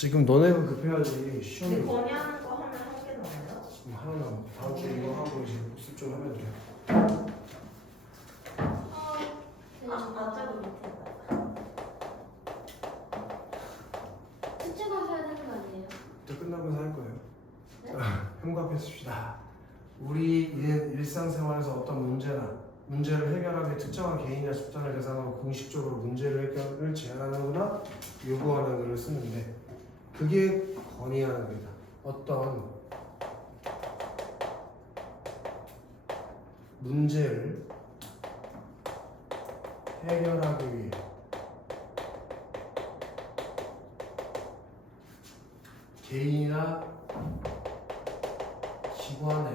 지금 너네가 급해야지. 시험이 근데 건의하는 거 하면 한 개 나와요? 지금 하나 남았어. 다음 주에 이거 하고 이제 복습 좀 하면 돼. 저기 밑에 봐. 추측하셔야 되는 거 아니에요? 또 끝나면서 할 거예요. 네? 평가했습니다. 우리 일상생활에서 어떤 문제를 해결하기 특정한 개인이나 집단을 대상으로 공식적으로 문제를 해결을 제안하거나 요구하는 글을 쓰는데 그게 건의하는 글이다. 어떤 문제를 해결하기 위해 개인이나 기관에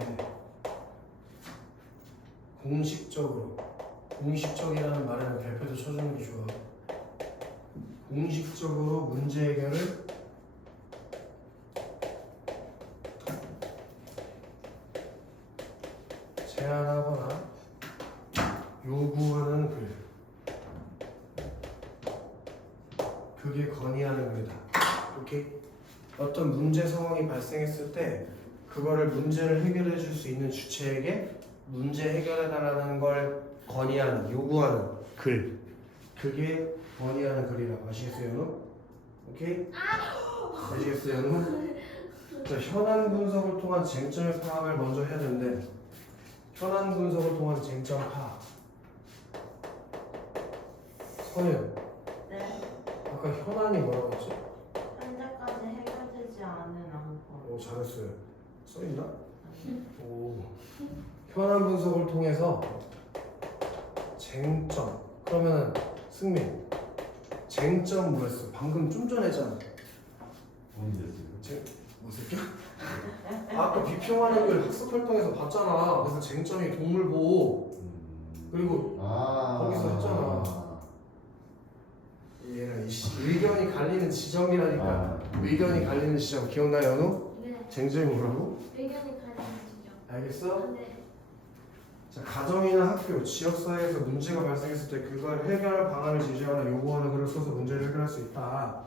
공식적이라는 말에는 별표도 쳐주는 게 좋아. 공식적으로 문제 해결을 제안하거나 요구하는 글, 그게 건의하는 글이다. 오케이? 어떤 문제 상황이 발생했을 때 그거를 문제를 해결해 줄 수 있는 주체에게 문제 해결해 달라는 걸 건의하는, 요구하는 글, 그게 건의하는 글이라고 아시겠어요? 연우? 오케이? 아시겠어요? 연우? 자, 현안 분석을 통한 쟁점의 파악을 먼저 해야 되는데 현안 분석을 통한 쟁점 파악. 서윤, 네. 아까 현안이 뭐라고 했지? 현재까지 해결되지 않은 안건. 오, 잘했어요. 써있나? 오. 현안 분석을 통해서 쟁점. 그러면은 승민, 쟁점 뭐였어? 방금 좀 전에 했잖아. 뭐 새끼야? 아까 비평하는 걸 학습 활동에서 봤잖아. 그래서 쟁점이 동물 보호. 그리고 거기서 했잖아. 얘는 의견이 갈리는 지점이라니까. 의견이 갈리는 지점 기억나, 연우? 네. 쟁점이 뭐라고? 의견이 갈리시죠? 알겠어? 네. 자, 가정이나 학교, 지역사회에서 문제가 발생했을 때 그걸 해결할 방안을 제시하거나 요구하는 글을 써서 문제를 해결할 수 있다.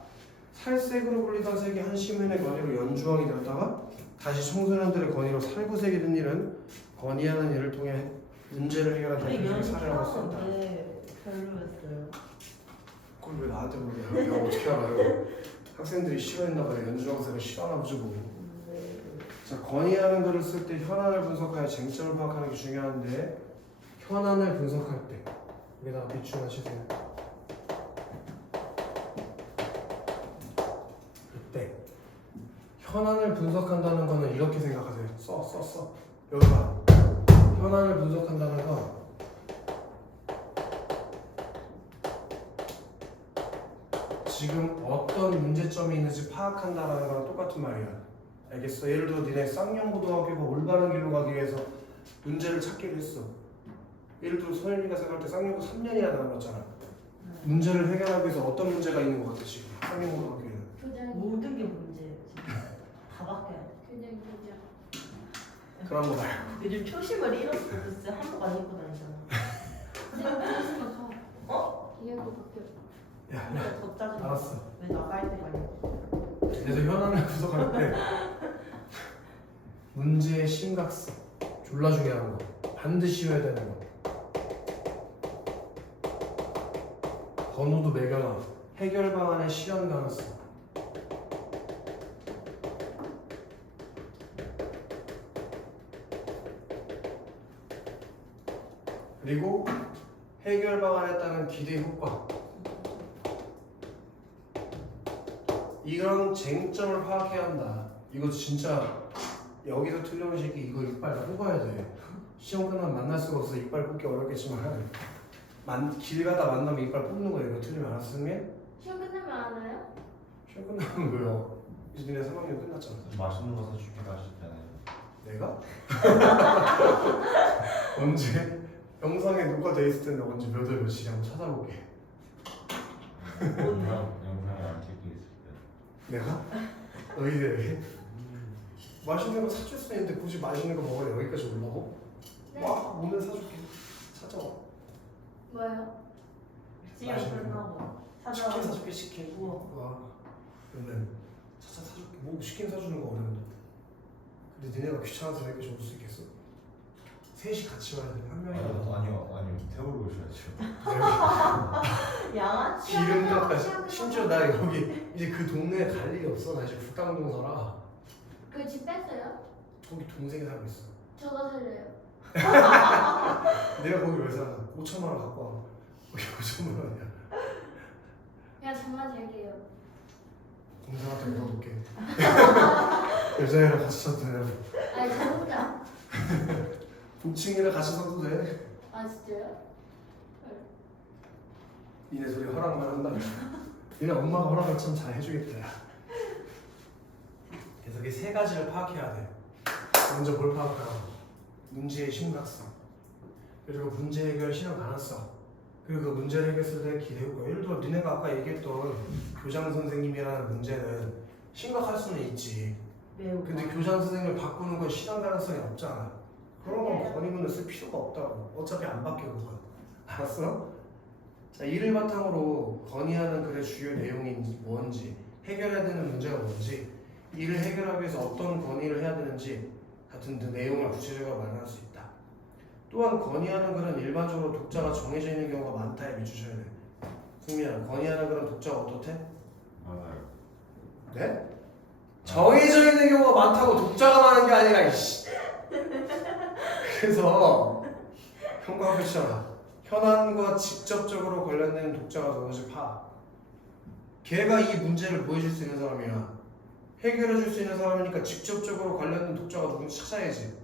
살색으로 불리던 색이 한 시민의 건의로 연주왕이 되었다가 다시 청소년들의 건의로 살구색이 된 일은 건의하는 일을 통해 문제를 해결한 근데 대표적인 연습 사례라고 할 수 있다. 하는데 별로였어요. 그걸 왜 나한테 물어봐요? 내가 어떻게 알아요? 학생들이 싫어했나 봐요. 연주왕색을 싫어하나 보지 뭐. 자, 건의하는 글을 쓸 때 현안을 분석하여 쟁점을 파악하는 게 중요한데 현안을 분석할 때 여기다가 비추하시세요. 그때 현안을 분석한다는 거는 이렇게 생각하세요. 써. 여기가 현안을 분석한다는 건 지금 어떤 문제점이 있는지 파악한다라는 거랑 똑같은 말이야. 알겠어? 예를 들어 니네 쌍용고등학교가 올바른 길로 가기 위해서 문제를 찾기로 했어. 예를 들어 선현이가 생각할 때 쌍용고 3년이나 남았잖아. 문제를 해결하기 위해서 어떤 문제가 있는 것 같아 지금 쌍용고등학교에는? 교장. 모든 게 문제예요. 지금. 다 바뀌어야 돼. 교장 교장. 그런 거 말고. 요즘 초심을 잃었어. 진짜 한복 안 입고 다니잖아. 선생님 가. 어? 이해가 바뀌어. 야, 진짜 더 짜증나. 알았어. 왜 나갈 때가 있고. 그래서 현안을 분석할 때 문제의 심각성 졸라 중요한 거 반드시 해야 되는 거 번호도 매겨놔 해결 방안의 실현 가능성 그리고 해결 방안에 따른 기대 효과 이런 쟁점을 파악해야 한다. 이거 진짜 여기서 틀려온 새끼 이거 이빨 다 뽑아야 돼. 시험 끝나면 만날 수가 없어. 이빨 뽑기 어렵겠지만 길 가다 만나면 이빨 뽑는 거야. 이거 틀리면 알았으면 시험 끝나면 안 와요? 시험 끝나면 왜요? 이제 니네 3학년 끝났잖아. 맛있는 거 사줄게 하셨잖아요. 내가? 언제? 영상에 녹화돼 있을 텐데 언제 몇 월 며칠이 한번 찾아볼게. 영상에 안 찍혀 있을 때. 내가? 너희들에게? 맛있는 거 사줄 수 있는데 굳이 맛있는 거 먹으러 여기까지 올라고? 네. 와 오늘 사줄게. 찾아와. 뭐요? 시험 끝나고. 치킨 사줄게 치킨. 우와. 와 그러면 차차 사줄게. 뭐 시킨 사주는 거 어려운데. 근데 니네가 귀찮아서 이렇게 줄 수 있겠어? 셋이 같이 와야 돼. 한 명이 아니요. 태우러 오셔야죠. 양아치. 기름 닦아. 심지어 나 여기 이제 그 동네에 갈 일이 없어. 나 이제 북당동 살아. 그 집 뺐어요? 거기 동생이 살고 있어. 저거 살래요. 내가 거기 왜 살아? 5천만 원 갖고 와. 거기 5천만 원이야. 그냥 잠만 잘게요. 동생한테 물어볼게. 여자애랑 같이 사도 되냐고. 아니 저 혼자. 복층이랑 같이 사도 돼. 아 진짜요? 니네 소리 허락만 한다. 니네 엄마가 허락을 참 잘 해주겠다. 그래서 이 세 가지를 파악해야 돼. 먼저 뭘 파악하라고? 문제의 심각성, 그리고 문제 해결 실현 가능성, 그리고 그 문제를 해결했을 때 기대 효과. 예를 들어 니네가 아까 얘기했던 교장 선생님이라는 문제는 심각할 수는 있지. 매우. 근데 교장 선생님을 바꾸는 건 실현 가능성이 없잖아. 그런 건 건의문을 쓸 필요가 없다고. 어차피 안 바뀌어 그건. 알았어? 자, 이를 바탕으로 건의하는 글의 주요 내용이 뭔지, 해결해야 되는 문제가 뭔지, 이를 해결하기 위해서 어떤 건의를 해야 되는지 같은 그 내용을 구체적으로 말할 수 있다. 또한 건의하는 글은 일반적으로 독자가 정해져 있는 경우가 많다에 비추셔야 돼. 승민아, 건의하는 글은 독자가 어떻대? 맞아요. 네? 정해져 있는 경우가 많다고 독자가 많은 게 아니라 이씨. 그래서 형광 표시하라. 현안과 직접적으로 관련된 독자가 누군지 파악. 걔가 이 문제를 보여줄 수 있는 사람이야. 해결해 줄 수 있는 사람이니까 직접적으로 관련된 독자가 누군지 찾아야지.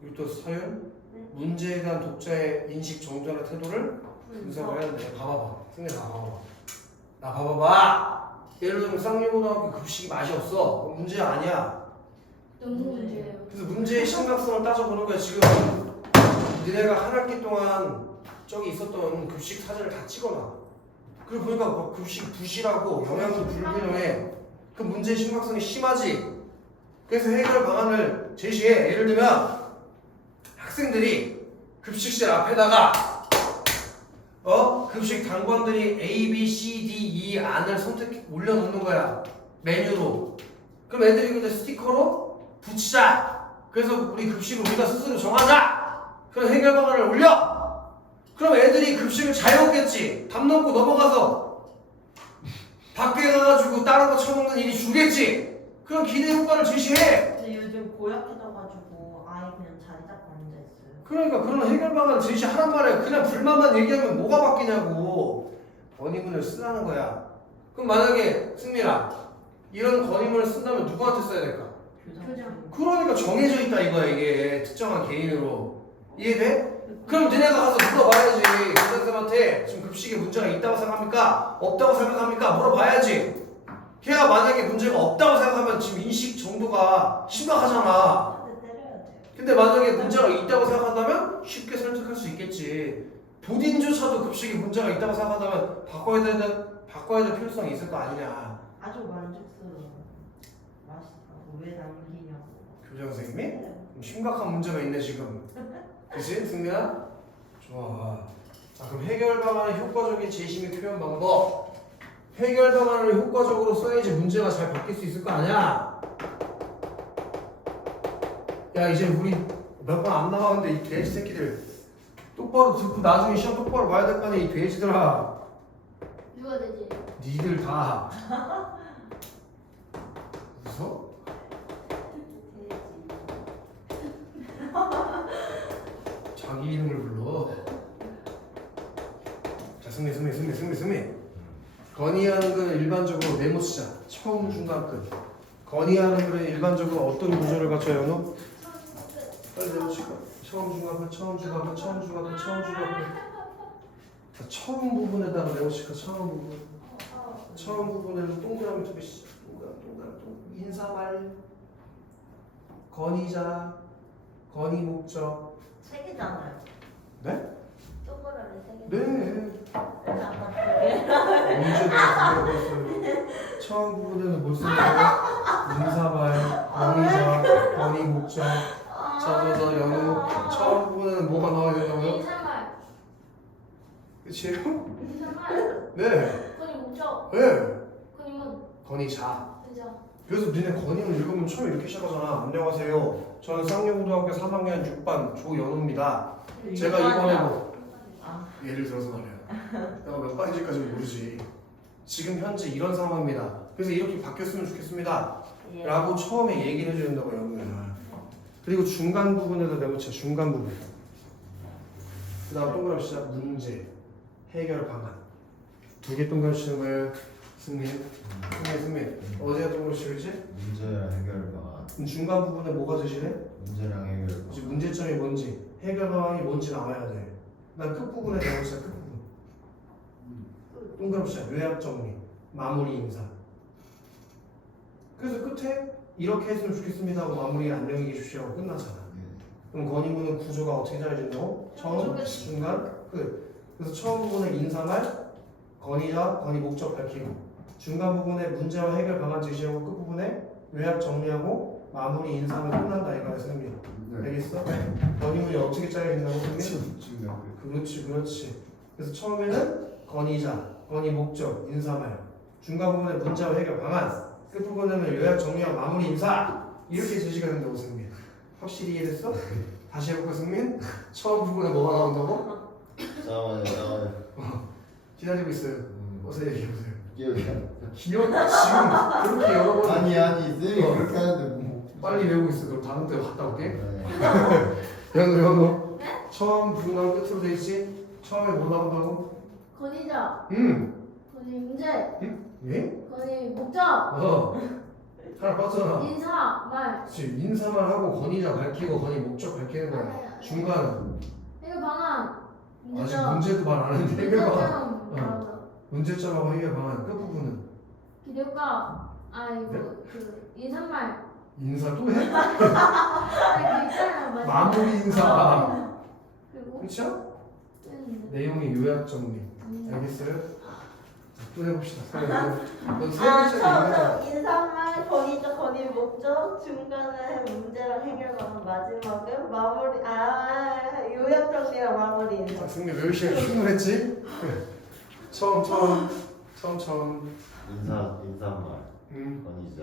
그리고 또 서윤, 문제에 대한 독자의 인식 정도나 태도를 분석을 해야 돼. 봐봐봐. 승민아 봐봐봐. 나 봐봐봐. 예를 들면 쌍용고등학교 급식이 맛이 없어. 그럼 문제 아니야. 너무 문제예요. 그래서 문제의 심각성을 따져보는 거야. 지금 니네가 한 학기 동안 저기 있었던 급식 사진을 다 찍어놔. 그리고 보니까 뭐 급식 부실하고 영양소 불균형해. 그 문제의 심각성이 심하지. 그래서 해결 방안을 제시해. 예를 들면 학생들이 급식실 앞에다가 급식 당번들이 A, B, C, D, E 안을 선택해 올려놓는 거야. 메뉴로. 그럼 애들이 근데 스티커로 붙이자. 그래서 우리 급식을 우리가 스스로 정하자. 그럼 해결 방안을 올려. 그럼 애들이 급식을 잘 먹겠지. 담 넘고 넘어가서 밖에 가가지고 다른 거 처먹는 일이 줄겠지. 그럼 기대 효과를 제시해. 근데 요즘 고약해져가지고 아예 그냥 자리 잡고 앉아있어요. 그러니까 그런 해결 방안을 제시하란 말이야. 그냥 불만만 얘기하면 뭐가 바뀌냐고. 건의문을 쓰라는 거야. 그럼 만약에 승민아 이런 건의문을 쓴다면 누구한테 써야 될까? 교장. 그러니까 정해져 있다 이거야. 이게 특정한 개인으로. 이해돼? 그럼 니네가 가서 물어봐야지. 교장선생님한테 지금 급식에 문제가 있다고 생각합니까? 없다고 생각합니까? 물어봐야지. 걔가 만약에 문제가 없다고 생각하면 지금 인식 정도가 심각하잖아. 한대 때려야 돼요. 근데 만약에 문제가 있다고 생각한다면 쉽게 설득할 수 있겠지. 본인조차도 급식에 문제가 있다고 생각한다면 바꿔야 될 필요성이 있을 거 아니냐. 아주 만족스러워. 맛있다고 왜 남기냐고. 교장 선생님이? 네. 그럼 심각한 문제가 있네 지금. 그치? 승민아? 좋아. 자, 그럼 해결 방안의 효과적인 제시 및 표현 방법. 해결 방안을 효과적으로 써야지 문제가 잘 바뀔 수 있을 거 아니야. 야, 이제 우리 몇 번 안 나왔는데 이 돼지 새끼들 똑바로 듣고 나중에 시험 똑바로 봐야 될 거 아니야 이 돼지들아. 누가 되지? 니들 다. 웃어? 자기 이름을 불러. 자, 승리. 건의하는 건 일반적으로 메모 쓰자. 처음, 중간, 끝. 건의하는 건 일반적으로 어떤 구조를 갖춰요, 너? 빨리 메모 칠까? 처음, 중간, 끝. 처음, 중간, 끝. 처음, 중간, 끝. 처음, 중간, 끝. 자, 처음 부분에다가 메모 칠까? 처음 부분. 처음 부분에는 동그라미 두 개씩. 동그라미. 인사말. 건의자. 건의 목적. 세 개잖아요. 네? 동그라미 세 개. 네. 그래서 아까 그게 언제 내가 물어봤어요? 처음 부분에는 뭘 쓰는 거예요? 인사말, 건의자, 건의 목적, 자저자 연우. 처음 부분에는 뭐가 나와야 된다고요? 인사말. 그치요? 인사말. 네. 건이 목적. 네. 건이문. 건의자. 그죠? 그래서 니네 건의문 읽으면 처음에 이렇게 시작하잖아. 안녕하세요. 저는 쌍용고등학교 3학년 6반 조연우입니다. 제가 이번에 뭐 예를 들어서 말이야. 내가 몇 반인지까지 모르지. 지금 현재 이런 상황입니다. 그래서 이렇게 바뀌었으면 좋겠습니다. 예. 라고 처음에 얘기를 해준다고 연구야. 그리고 중간 부분에다 내붙여. 중간 부분. 그 다음 동그라미 시작. 문제, 해결 방안. 두 개 동그라미 치는 거예요. 승민. 어디가 동그라미 치겠지? 문제랑 해결 방안. 그럼 중간 부분에 뭐가 제시돼? 문제랑 해결 방안. 이제 문제점이 뭔지, 해결 방안이 뭔지 나와야 돼. 난 끝부분에 내붙여. 끝부분. 동그라미 시작. 요약 정리, 마무리 인사. 그래서 끝에 이렇게 했으면 좋겠습니다 하고 마무리 안녕히 계십시오 하고 끝나잖아. 그럼 건의문은 구조가 어떻게 짜여진다고? 처음, 중간, 끝. 그래서 처음 부분에 인사말, 건의자, 건의 목적 밝히고, 중간 부분에 문제와 해결 방안 제시하고, 끝 부분에 요약 정리하고 마무리 인사하면 끝난다 이거야 승민. 알겠어? 건의문이 어떻게 짜여진다고 승민? 그렇지. 그래서 처음에는 건의자, 건의 목적, 인사말, 중간 부분에 문제와 해결 방안, 끝 부분에는 요약 정리하고 마무리 인사 이렇게 제시가 된다고 승민. 확실히 이해됐어? 다시 해볼까 승민? 처음 부분에 뭐가 나온다고? 잠깐만요. 기다리고 있어요. 어서 얘기해보세요. 기억이 지금 그렇게 여러 번 아니 쌤이 그렇게 하는데 뭐. 빨리 외우고 있어. 그럼 다음 때 갔다 올게. 네. 연우 처음 부분하고 끝으로 돼 있지? 처음에 뭐 나온다고? 건의자, 건의 문제, 예? 건의 목적, 하나 빠졌잖아. 인사, 말, 지금 인사만 하고 건의자 밝히고 건의 목적 밝히는 거야. 중간은 해결 방안, 아직 문제점, 문제도 말 안 했는데 해결 방안. 문제점, 문제점하고 해결 방안 끝 부분은 기대효과, 그 인사말, 인사 또 해? 그 있잖아요, 맞아. 마무리 인사. 그리고 그렇죠? 쓰는데. 내용의 요약 정리. 알겠어요? 또 해봅시다. 넌세 글자 처음에 얘기하자. 인사말, 건의자, 건의 목적, 중간에 문제랑 해결 방안, 마지막은 마무리, 요약 정리랑 마무리 인사. 승리 몇 시간 충분했지? 처음. 인사말. 음. 건의자.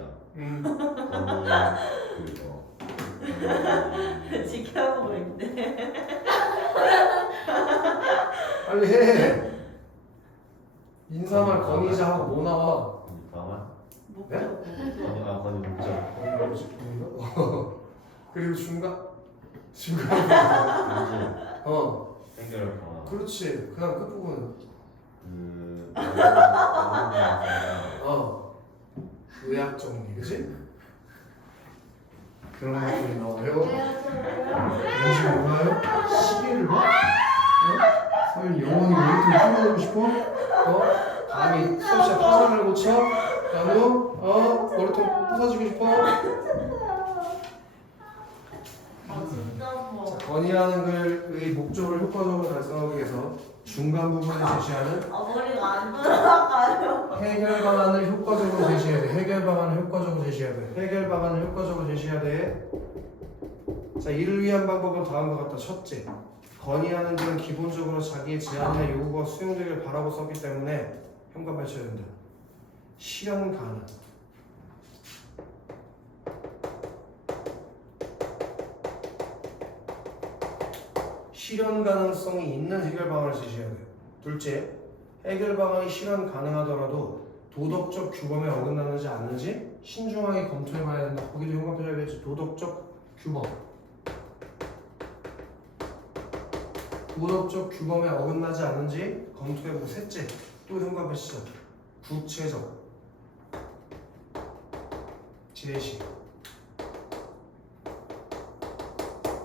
건의 지켜보고 있대. 빨리 해. 인사말 건의자 하고 뭐 나와? 방안. 목적. 건의 목적. 그리고 중간. 문제. 해결 방안. 그렇지. 그다음 끝 부분. 요약 정리, 그렇지? 그런 것들이 나와요. 뭔지 몰라요? 시계를 봐? 서윤 영원히 머리통 풀어보고 싶어? 감히 수업시간 파산을 고쳐? 나도? 머리통 부서지고 싶어? 진짜 뭐. 자, 건의하는 글의 목적을 효과적으로 달성하기 위해서 중간 부분에 제시하는 머리가 안 돌아가요. 해결 방안을 효과적으로 제시해야 돼. 해결 방안을 효과적으로 제시해야 돼. 자, 이를 위한 방법은 다음과 같다. 첫째, 건의하는 글은 기본적으로 자기의 제안이나 요구가 수용되길 바라고 썼기 때문에 현관 발표해야 된다. 실현 가능. 실현 가능성이 있는 해결 방안을 제시해야 돼. 둘째, 해결 방안이 실현 가능하더라도 도덕적 규범에 어긋나는지 않는지 신중하게 검토해봐야 된다. 거기도 현관표시하겠지. 도덕적 규범. 도덕적 규범에 어긋나지 않는지 검토해보고. 셋째, 또 현관표시죠. 구체적 제시.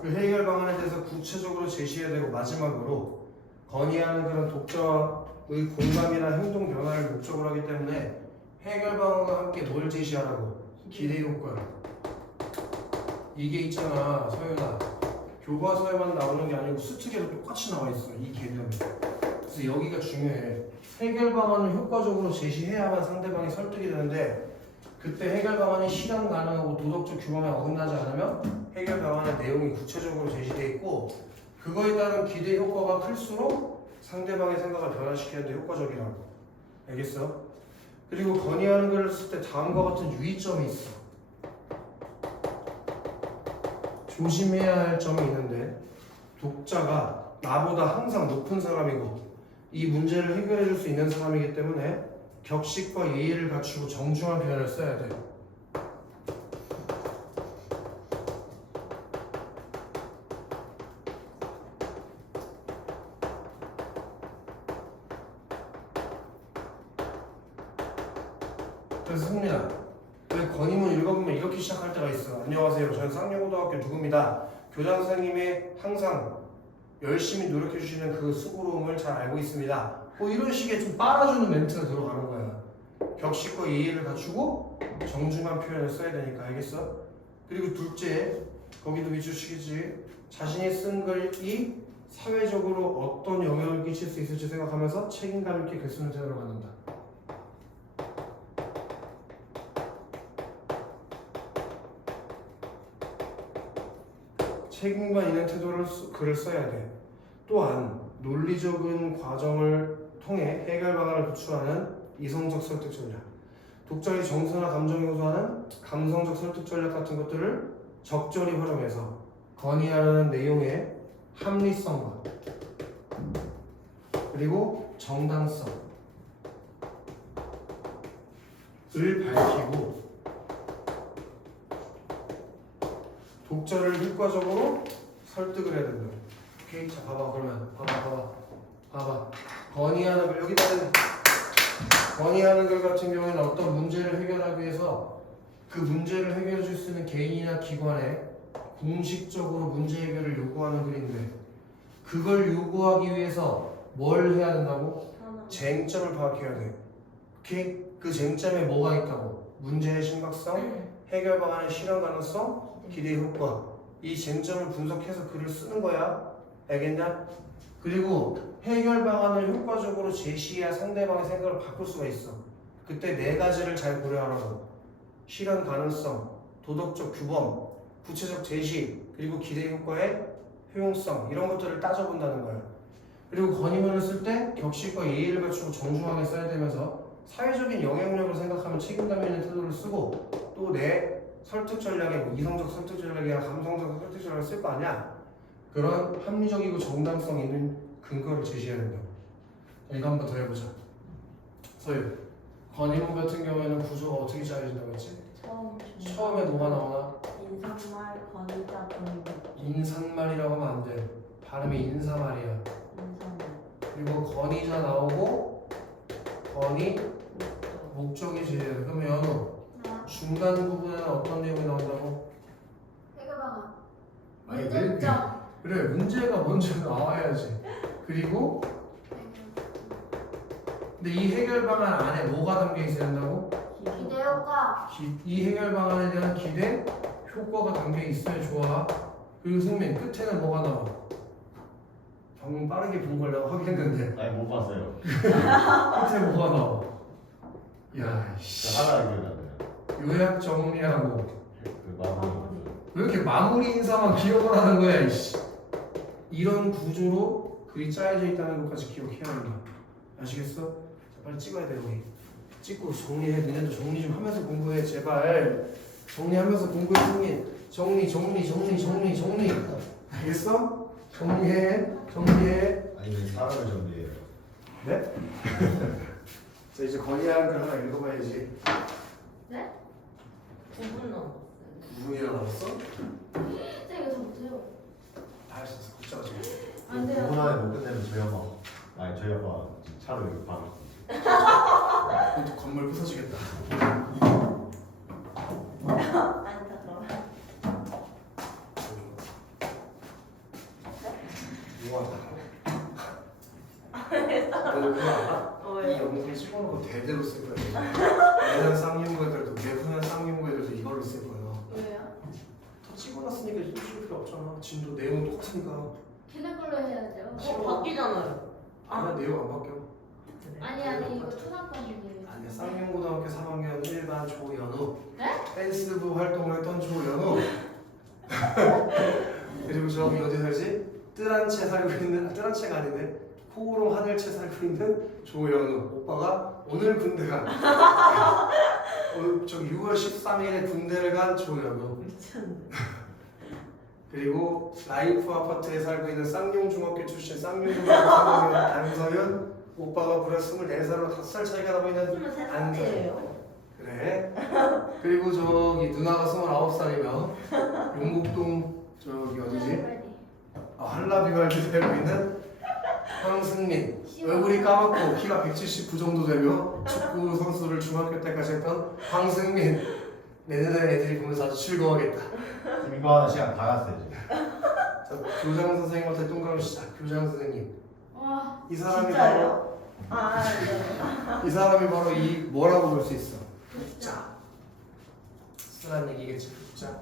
그 해결 방안에 대해서 구체적으로 제시해야 되고, 마지막으로 건의하는 그런 독자의 공감이나 행동 변화를 목적으로 하기 때문에 해결 방안과 함께 뭘 제시하라고? 기대 효과. 이게 있잖아, 서윤아. 교과서에만 나오는 게 아니고 수특에도 똑같이 나와 있어, 이 개념이. 그래서 여기가 중요해. 해결 방안을 효과적으로 제시해야만 상대방이 설득이 되는데, 그때 해결 방안이 실현 가능하고 도덕적 규범에 어긋나지 않으면 해결 방안의 내용이 구체적으로 제시되어 있고, 그거에 따른 기대 효과가 클수록 상대방의 생각을 변화시키는데 효과적이라고. 알겠어? 그리고 건의하는 글을 쓸 때 다음과 같은 유의점이 있어. 조심해야 할 점이 있는데 독자가 나보다 항상 높은 사람이고 이 문제를 해결해 줄 수 있는 사람이기 때문에 격식과 예의를 갖추고 정중한 표현을 써야 돼. 그래서 승민아, 왜 건의문 읽어보면 이렇게 시작할 때가 있어. 안녕하세요. 저는 쌍용고등학교 누구입니다. 교장 선생님의 항상 열심히 노력해 주시는 그 수고로움을 잘 알고 있습니다. 뭐 이런 식의 좀 빨아주는 멘트가 들어가는 거야. 격식과 예의를 갖추고 정중한 표현을 써야 되니까. 알겠어? 그리고 둘째, 거기도 위주식이지. 자신이 쓴 글이 사회적으로 어떤 영향을 끼칠 수 있을지 생각하면서 책임감 있게 글 쓰는 태도를 갖는다. 책임감 있는 태도를 글을 써야 돼. 또한 논리적인 과정을 통해 해결 방안을 도출하는 이성적 설득 전략, 독자의 정서나 감정이 호소하는 감성적 설득 전략 같은 것들을 적절히 활용해서 건의하려는 내용의 합리성과 그리고 정당성을 밝히고 독자를 효과적으로 설득을 해야 된다. 오케이? 자, 봐봐. 그러면 봐봐. 건의하는 글, 여기다는 건의하는 글 같은 경우에는 어떤 문제를 해결하기 위해서 그 문제를 해결해 줄 수 있는 개인이나 기관에 공식적으로 문제 해결을 요구하는 글인데, 그걸 요구하기 위해서 뭘 해야 된다고? 쟁점을 파악해야 돼. 오케이? 그 쟁점에 뭐가 있다고? 문제의 심각성, 해결 방안의 실현 가능성, 기대 효과. 이 쟁점을 분석해서 글을 쓰는 거야. 알겠냐? 그리고 해결 방안을 효과적으로 제시해야 상대방의 생각을 바꿀 수가 있어. 그때 네 가지를 잘 고려하라고. 실현 가능성, 도덕적 규범, 구체적 제시, 그리고 기대 효과의 효용성, 이런 것들을 따져본다는 거야. 그리고 건의문을 쓸 때 격식과 예의를 갖추고 정중하게 써야 되면서 사회적인 영향력을 생각하면 책임감 있는 태도를 쓰고, 또 내 설득 전략에 뭐 이성적 설득 전략이나 감성적 설득 전략을 쓸 거 아니야. 그런 합리적이고 정당성 있는 근거를 제시해야 된다고. 자, 이거 한번 더 해보자. 서유, 건의문 같은 경우에는 구조가 어떻게 짜여진다고 했지? 처음에 뭐가 나오나? 인사말, 건의자, 건의. 인사말이라고 하면 안 돼. 발음이 인사말이야. 인사말. 그리고 건의자 나오고 건의 목적이 제시돼야 돼. 그러면 연우 중간 부분에는 어떤 내용이 나온다고? 해결 방안. 아니, 문제점. 그래, 문제가 먼저 나와야지. 그리고 근데 이 해결 방안 안에 뭐가 담겨 있어야 한다고? 기대 효과. 이 해결 방안에 대한 기대, 효과가 담겨 있어야 좋아. 그리고 승민, 끝에는 뭐가 나와? 방금 빠르게 본 걸 내가 확인했는데 아니 못 봤어요. 끝에 뭐가 나와? 야, 씨. 하나 기억나네요. 요약 정리하고 그 마무리. 왜 이렇게 마무리 인사만 기억을 하는 거야, 이씨. 이런 구조로 글이 짜여져 있다는 것까지 기억해야 한다. 아시겠어? 자, 빨리 찍어야 돼, 우리. 찍고 정리해. 니네도 정리 좀 하면서 공부해, 제발. 정리하면서 공부해, 승민. 정리. 알겠어? 정리해. 아니 사람을 정리해요. 네? 자, 이제 건의하는 글 하나 읽어봐야지. 네? 9분 넘었어요. 9분이나 남았어? 쌤 이거 저 못해요. 다 할 수 있어. 걱정하지 마. 안 돼요. 5분 안에 못 끝내면 저희 엄마 차로 이렇게 방. 또 건물 부서지겠다. 아니다, 그러면. 뭐하다. 너는 그거 알아? 이 왜요? 영상 찍어놓고 대대로 쓸 거야. 내년 쌍용고애들도 내후년 쌍용고애들도 이걸로 쓸 거예요. 왜요? 다 찍어놨으니까 이제 쓸 필요 없잖아. 진도 내용은 똑같으니까. 걔네 걸로 해야죠. 바뀌잖아요. 아마 내용 안 바뀌어. 아니 이거 초등학생인데. 아니야, 쌍용고등학교 3학년 1반 조연우. 네? 댄스부 활동을 했던 조연우. 그리고 저기 어디 살지? 뜰한채 살고 있는, 뜰한채가 아닌데 코오롱 하늘채 살고 있는 조연우. 오빠가 오늘 군대 간 저기 6월 13일에 군대를 간 조현우. 미쳤네. 그리고 라이프 아파트에 살고 있는 쌍용중학교 출신 쌍용중학교 사람인 안서윤. 오빠가 무려 24살로 5살 차이가 나고 있는 23살이에요. 그래. 그리고 저기 누나가 29살이며 용국동 저기 어디지? 한라비발디 살고 있는 황승민. 얼굴이 까맣고 키가 179 정도 되며 축구 선수를 중학교 때까지 했던 황승민. 내년에 애들이 보면서 아주 즐거워하겠다. 지금 이거 하는 시간 다 갔어요 지금. 자, 교장 선생님한테 동그라미 시작. 교장 선생님. 와, 이 사람이 진짜요? 아, 네. 바로 이 사람이 바로 이 뭐라고 볼 수 있어? 자, 쓰란 얘기겠지. 자,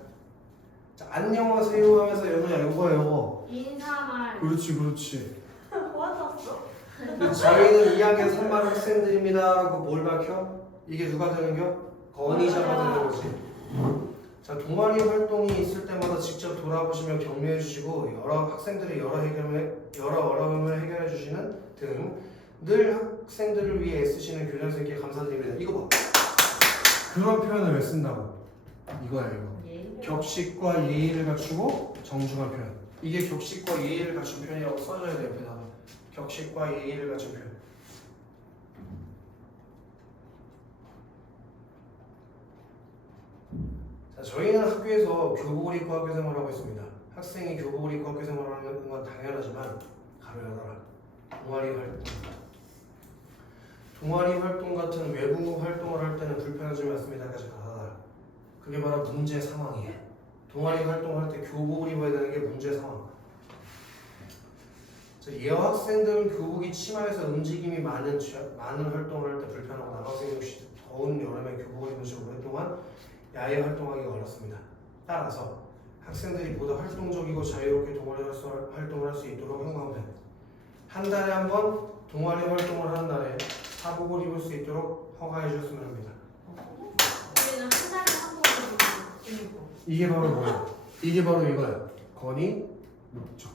안녕하세요 하면서 연우야 요거예요. 인사말. 그렇지. 맞았어. 저희는 2학년 3반 학생들입니다 하고 뭘 밝혀? 이게 누가 되는겨? 건의자가 되는 거지. 자, 동아리 활동이 있을 때마다 직접 돌아보시면 격려해 주시고 여러 학생들의 여러 어려움을 해결해 주시는 등 늘 학생들을 위해 애쓰시는 교장 선생님께 감사드립니다. 이거 봐. 그런 표현을 왜 쓴다고? 이거야 이거. 예. 격식과 예의를 갖추고 정중한 표현. 이게 격식과 예의를 갖춘 표현이라고 써줘야 돼 옆에다가. 격식과 예의를 갖춘 표현. 자, 저희는 학교에서 교복을 입고 학교 생활을 하고 있습니다. 학생이 교복을 입고 학교 생활을 하는 건 당연하지만 가로 열어라. 동아리 활동 같은 외부 활동을 할 때는 불편한 점이 있습니다까지 가라. 그게 바로 문제 상황이에요. 동아리 활동할 때 교복을 입어야 되는 게 문제 상황. 여학생들은 교복이 치마에서 움직임이 많은 활동을 할 때 불편하고 남학생 역시 더운 여름에 교복을 입은 채 오랫동안 야외 활동하기가 어렵습니다. 따라서 학생들이 보다 활동적이고 자유롭게 동아리 활동을 할 수 있도록 형광펜. 한 달에 한 번 동아리 활동을 하는 날에 사복을 입을 수 있도록 허가해 주셨으면 합니다. 우리는 한 달에 한 번씩 이게 바로 뭐야? 이게 바로 이거야. 건의 목적.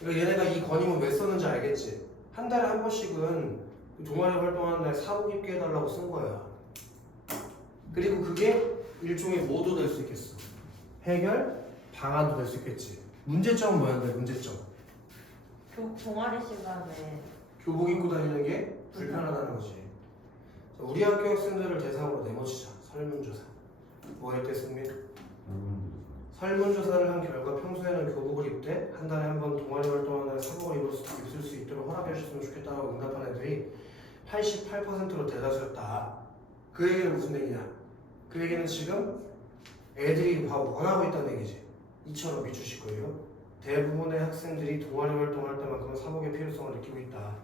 그러니까 얘네가 이 건의문 왜 썼는지 알겠지? 한 달에 한 번씩은 동아리 활동하는 날 사복 입게 해달라고 쓴 거야. 그리고 그게 일종의 뭐도 될 수 있겠어. 해결 방안도 될 수 있겠지. 문제점은 뭐였는데 문제점? 동아리 시간에 교복 입고 다니는 게 불편하다는 거지. 자, 우리 학교 학생들을 대상으로 네모치자. 설문조사. 뭐 할 때 승민? 설문조사를 한 결과 평소에는 교복을 입되 한 달에 한 번 동아리 활동하는 날 사복을 입을 수 있도록 허락해 주셨으면 좋겠다고 응답한 애들이 88%로 대다수였다. 그 얘기는 무슨 얘기냐? 그 얘기는 지금 애들이 원하고 있다는 얘기지. 이처럼 비추실 거예요. 대부분의 학생들이 동아리 활동할 때만큼은 사복의 필요성을 느끼고 있다.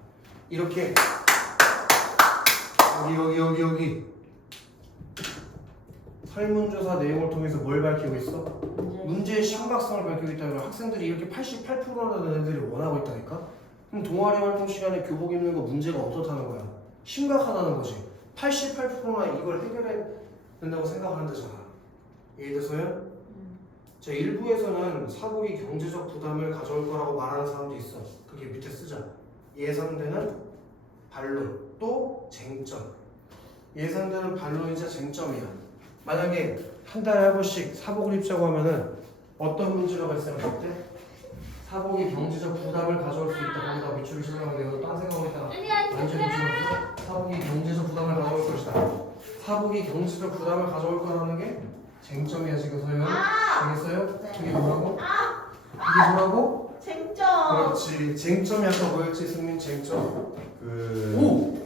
이렇게 여기 설문조사 내용을 통해서 뭘 밝히고 있어? 문제의 심각성을 밝히고 있다면 학생들이 이렇게 88%라는 애들이 원하고 있다니까? 그럼 동아리 활동 시간에 교복 입는 거 문제가 어떻다는 거야? 심각하다는 거지. 88%나 이걸 해결해야 된다고 생각하는데잖아. 이해돼서요? 자, 일부에서는 사복이 경제적 부담을 가져올 거라고 말하는 사람도 있어. 그게 밑에 쓰자. 예상되는 반론 또 쟁점. 예상되는 반론이자 쟁점이야. 만약에 한 달에 한 번씩 사복을 입자고 하면은 어떤 문제가 발생할 때? 사복이 경제적 부담을 가져올 수 있다. 거기다 밑줄을 설명하는데 이거 딴 생각하고 있다가 완전히 줄어서 사복이 경제적 부담을 가져올 것이다. 사복이 경제적 부담을 가져올 거라는 게 쟁점이야 지금 서요. 알겠어요? 네. 이게 뭐라고? 이게 뭐라고? 쟁점. 그렇지. 쟁점이 아까 뭐였지 승민? 쟁점. 오!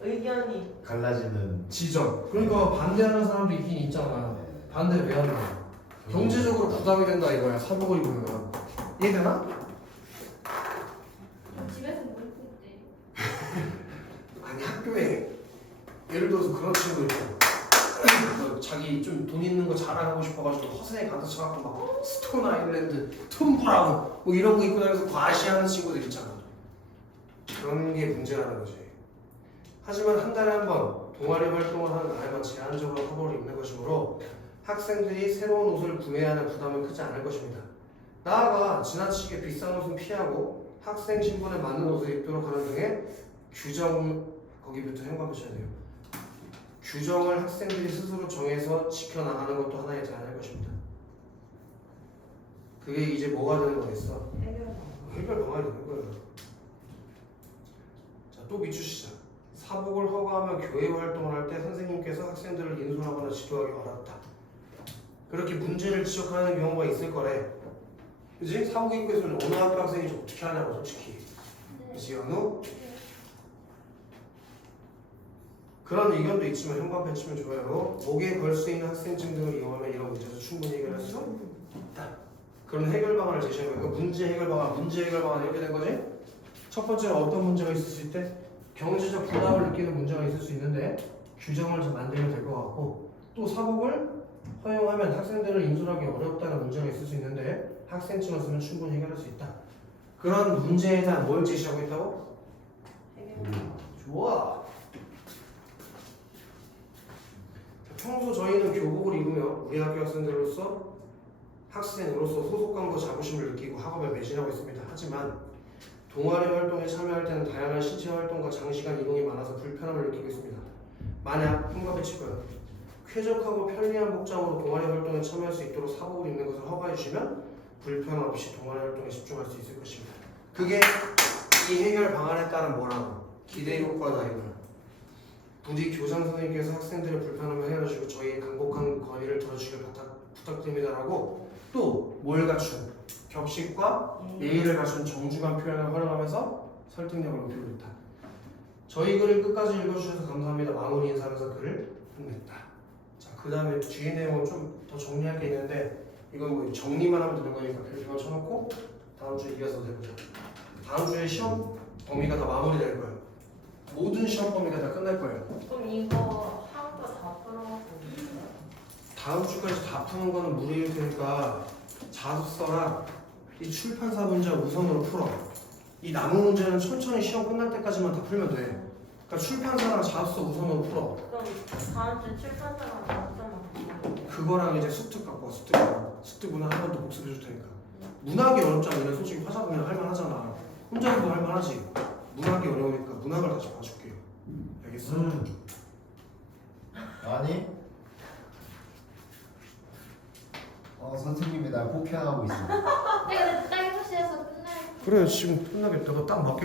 의견이. 갈라지는 지점. 그러니까 반대하는 사람도 있긴 있잖아. 반대를 왜 하는 거야? 경제적으로 부담이 된다 이거야. 사복을 입으면. 이해되나? 집에서 뭐 입고 있대? 아니 학교에 예를 들어서 그런 친구 있고 자기 좀 돈 있는 거 자랑하고 싶어가지고 허세에 가득 차갖고 막 스톤 아일랜드, 톰브라운 뭐 이런 거 입고 다니면서 과시하는 친구들 있잖아. 그런 게 문제라는 거지. 하지만 한 달에 한 번 동아리 활동을 하는 날에만 제한적으로 사복을 입는 것이므로 학생들이 새로운 옷을 구매하는 부담은 크지 않을 것입니다. 나아가 지나치게 비싼 옷은 피하고 학생 신분에 맞는 옷을 입도록 하는 등의 규정 거기부터 현관 붙여야 돼요. 규정을 학생들이 스스로 정해서 지켜나가는 것도 하나의 대안일 것입니다. 그게 이제 뭐가 되는 거겠어? 해결 방안이 되는 거예요. 자, 또 미추시자. 사복을 허가하면 교회 활동을 할 때 선생님께서 학생들을 인솔하거나 지도하기 어렵다. 그렇게 문제를 지적하는 경우가 있을 거래. 그지? 사복 입고 있으면 어느 학교 학생이 좀 어떻게 하냐고 솔직히. 그치 연우? 그런 의견도 있지만 현관 펼치면 좋아요. 목에 걸 수 있는 학생증 등을 이용하면 이런 문제에서 충분히 해결할 수 있다. 그런 해결 방안을 제시한 거예요. 문제 해결 방안, 문제 해결 방안이 이렇게 된 거지? 첫 번째는 어떤 문제가 있을 수 있대? 경제적 부담을 느끼는 문제가 있을 수 있는데 규정을 좀 만들면 될 것 같고, 또 사복을 허용하면 학생들을 인솔하기 어렵다는 문제가 있을 수 있는데 학생증을 쓰면 충분히 해결할 수 있다. 그런 문제에 대한 뭘 제시하고 있다고? 좋아. 자, 평소 저희는 교복을 입으며 우리 학교 학생들로서 학생으로서 소속감과 자부심을 느끼고 학업에 매진하고 있습니다. 하지만 동아리 활동에 참여할 때는 다양한 신체 활동과 장시간 이동이 많아서 불편함을 느끼고 있습니다. 만약 현관에 칠거예요. 쾌적하고 편리한 복장으로 동아리 활동에 참여할 수 있도록 사복을 입는 것을 허가해 주시면 불편 없이 동아리 활동에 집중할 수 있을 것입니다. 그게 이 해결 방안에 따른 뭐라고? 기대 효과다 이거는. 부디 교장 선생님께서 학생들의 불편함을 헤아려주고 저희의 간곡한 건의를 들어주길 부탁드립니다라고 또 뭘 갖춘? 격식과 예의를 갖춘 정중한 표현을 활용하면서 설득력을 높이고 있다. 저희 글을 끝까지 읽어주셔서 감사합니다. 마무리 인사하면서 글을 끝냈다. 자, 그 다음에 뒤에 내용은 좀 더 정리할 게 있는데 이건 뭐 정리만 하면 되는 거니까 별표만 쳐놓고 다음 주에 이어서 해보자. 다음 주에 시험 범위가 다 마무리될 거예요. 모든 시험 범위가 다 끝날 거예요. 그럼 이거 한 거 다 풀어갖고 다음 주까지 다 푸는 거는 무리일 테니까 자습서랑 이 출판사 문제 우선으로 풀어. 이 남은 문제는 천천히 시험 끝날 때까지만 다 풀면 돼. 그러니까 출판사랑 자습서 우선으로 풀어. 그럼 다음 주 출판사랑 답변만 그거랑 이제 습득 갖고 와. 습득 문화 한 번 더 복습해 줄 테니까. 문학이 어렵지 않으면 솔직히 화자 보면 할만하잖아. 혼자서도 할만하지. 문학이 어려우니까 문학을 다시 봐줄게요. 알겠어? 아니? 선생님이 날 폭행하고 있어. 근데 딱 7시에서 끝날 그래 지금 끝나겠다. 너 딱 맞게